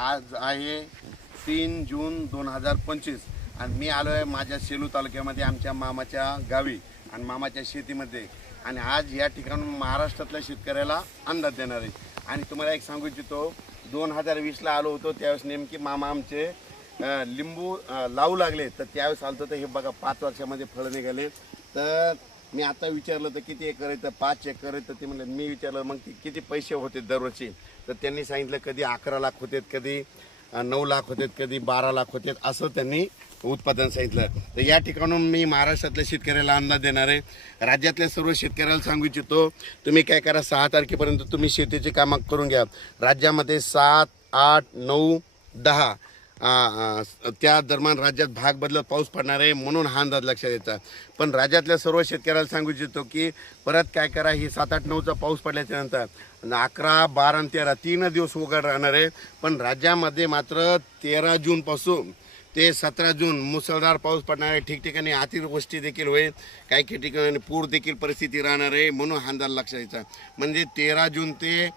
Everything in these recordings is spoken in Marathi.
आज आहे 3 जून 2025 आणि मी आलो आहे माझ्या सेलू तालुक्यामध्ये आमच्या मामाच्या गावी आणि मामाच्या शेतीमध्ये. आणि आज या ठिकाणी महाराष्ट्रातल्या शेतकऱ्याला अंदाज देणार आहे. आणि तुम्हाला एक सांगू इच्छितो, 2020ला आलो होतो त्यावेळेस नेमकी मामा आमचे लिंबू लावू लागले. तर त्यावेळेस आलो तर हे बघा 5 वर्षामध्ये फळं निघाले. तर मी आता विचारलं तर किती एकर आहे, तर 5 एकर आहे. तर ते म्हणले, मी विचारलं मग किती पैसे होते दरवर्षी, तर त्यांनी सांगितलं कधी 11 लाख होते, कधी 9 लाख होते, कधी 12 लाख होते, असं त्यांनी उत्पादन सांगितलं. तर या ठिकाणून मी महाराष्ट्रातल्या शेतकऱ्याला अंदाज देणार आहे. राज्यातल्या सर्व शेतकऱ्याला सांगू इच्छितो, तुम्ही काय करा, 6 तारखेपर्यंत तुम्ही शेतीची कामं करून घ्या. राज्यामध्ये 7, 8, 9, 10 त्या दरम्यान राज्यात भाग बदलत पाऊस पडणार आहे, म्हणून हा अंदाज लक्षात यायचा. पण राज्यातल्या सर्व शेतकऱ्याला सांगू इच्छितो की परत काय करा, ही 7, 8, 9चा पाऊस पडल्याच्या नंतर 11, 12 आणि 13 3 दिवस उघड राहणार आहे. पण राज्यामध्ये मात्र 13 जूनपासून ते 17 जून मुसळधार पाऊस पडणार आहे. ठिकठिकाणी अतिवृष्टी देखील होईल, काही ठिकाणी पूर देखील परिस्थिती राहणार आहे, म्हणून हा अंदाज लक्षात यायचा. म्हणजे 13 जून ते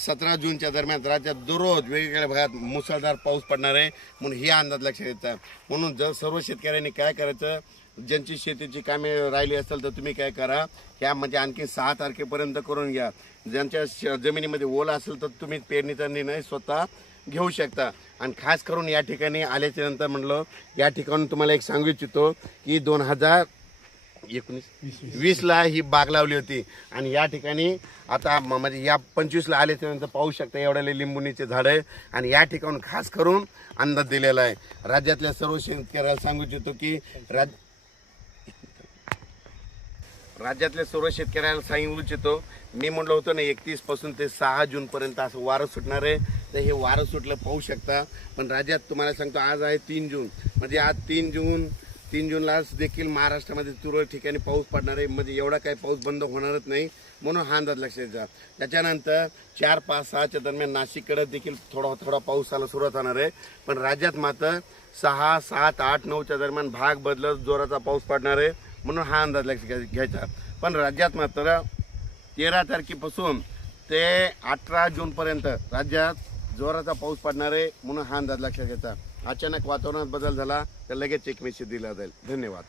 17 जूनच्या दरम्यान राज्यात दररोज वेगवेगळ्या भागात मुसळधार पाऊस पडणार आहे, म्हणून ही अंदाज लक्षात यायचा. म्हणून जर सर्व शेतकऱ्यांनी काय करायचं, ज्यांची शेतीची कामे राहिली असेल तर तुम्ही काय करा, ह्यामध्ये आणखी 6 तारखेपर्यंत करून घ्या. ज्यांच्या जमिनीमध्ये ओला असेल तर तुम्ही पेरणीचा निर्णय स्वतः घेऊ शकता. आणि खास करून या ठिकाणी आल्याच्या नंतर म्हणलं, या ठिकाणी तुम्हाला एक सांगू इच्छितो की 2019-20ला ही बाग लावली होती. आणि या ठिकाणी आता म्हणजे या 25ला आल्याच्या नंतर पाहू शकता एवढ्याले लिंबुनीचे झाड आहे. आणि या ठिकाणून खास करून अंदाज दिलेला आहे. राज्यातल्या सर्व शेतकऱ्याला सांगू इच्छितो की राज्यातल्या सर्व शेतकऱ्याला सांगू इच्छितो, मी म्हटलं होतं ना 31 पासून ते 6 जूनपर्यंत असं वारं सुटणार आहे. तर हे वारं सुटलं पाहू शकता. पण राज्यात तुम्हाला सांगतो, आज आहे 3 जून, म्हणजे आज 3 जूनला देखील महाराष्ट्रामध्ये तुरळक ठिकाणी पाऊस पडणार आहे. म्हणजे एवढा काही पाऊस बंद होणारच नाही, म्हणून हा अंदाज लक्षात घ्या. त्याच्यानंतर 4, 5, 6च्या दरम्यान नाशिककडे देखील थोडा पावसाला सुरुवात होणार आहे. पण राज्यात मात्र 6, 7, 8, 9च्या दरम्यान भाग बदलत जोराचा पाऊस पडणार आहे, म्हणून हा अंदाज लक्षात घ्यायचा. पण राज्यात मात्र 13 तारखेपासून ते 18 जूनपर्यंत राज्यात जोराचा पाऊस पडणार आहे, म्हणून हा अंदाज लक्षात घ्यायचा. अचानक वातावरणात बदल झाला तर लगेच एक मेसेज दिला जाईल. धन्यवाद.